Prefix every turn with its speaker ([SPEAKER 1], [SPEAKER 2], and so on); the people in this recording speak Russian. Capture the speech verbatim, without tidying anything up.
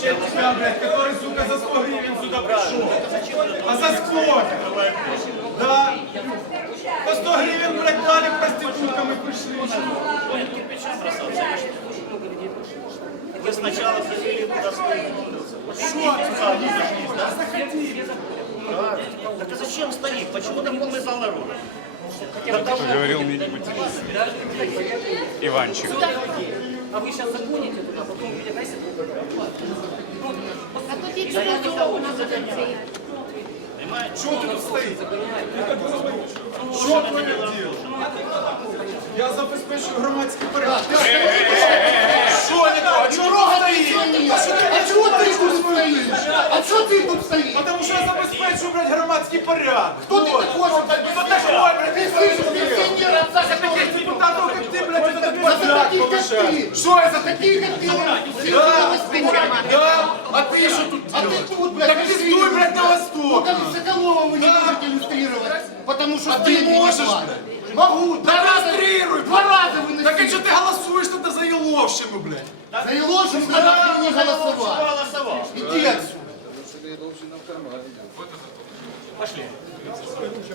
[SPEAKER 1] тебя, блядь, который, сука, за сто гривен сюда пришел. А за сколько? Да. По сто гривен, блядь, дали проституткам и пришли.
[SPEAKER 2] Вы сначала завели туда своих да? Так а зачем стоит? Почему там полный зал народа?
[SPEAKER 3] Говорил мне не потеряться. Иванчик.
[SPEAKER 4] А вы сейчас загоните туда, потом видите, знаете,
[SPEAKER 5] А тут есть у нас загоняет.
[SPEAKER 2] Понимаете?
[SPEAKER 1] Что ты тут стоишь? Що твоє діло? Я забезпечую громадський порядок. Що не так? А чого стоїш?
[SPEAKER 6] А чего ты тут стоишь? А что ты тут стоишь?
[SPEAKER 1] Потому що я забезпечую, блядь, громадський порядок.
[SPEAKER 6] Кто ты такой, что так
[SPEAKER 1] Кто такой, блядь?
[SPEAKER 6] Ты слышишь, пенсионер отца, который...
[SPEAKER 1] Таких депутатов, как ты, блядь, это
[SPEAKER 6] Да за
[SPEAKER 1] порядок
[SPEAKER 6] таких, как
[SPEAKER 1] повышает.
[SPEAKER 6] ты!
[SPEAKER 1] Что это
[SPEAKER 6] За таких, как ты!
[SPEAKER 1] Да, да. А ты что тут
[SPEAKER 6] А ты
[SPEAKER 1] делаешь?
[SPEAKER 6] тут, блядь,
[SPEAKER 1] Так пиздуй, блядь, на восток.
[SPEAKER 6] Ну, Соколова вы не можете иллюстрировать, потому что
[SPEAKER 1] А
[SPEAKER 6] вы
[SPEAKER 1] ты
[SPEAKER 6] не
[SPEAKER 1] можешь,
[SPEAKER 6] виноваты. Могу, два
[SPEAKER 1] Да
[SPEAKER 6] раза,
[SPEAKER 1] иллюстрируй,
[SPEAKER 6] два раза вы
[SPEAKER 1] Так а
[SPEAKER 6] носили.
[SPEAKER 1] что ты голосуешь тогда за Еловщину, блядь?
[SPEAKER 6] За Илошин когда ты не голосовал.
[SPEAKER 2] Голосовал.
[SPEAKER 6] Иди отсюда.
[SPEAKER 2] Пошли.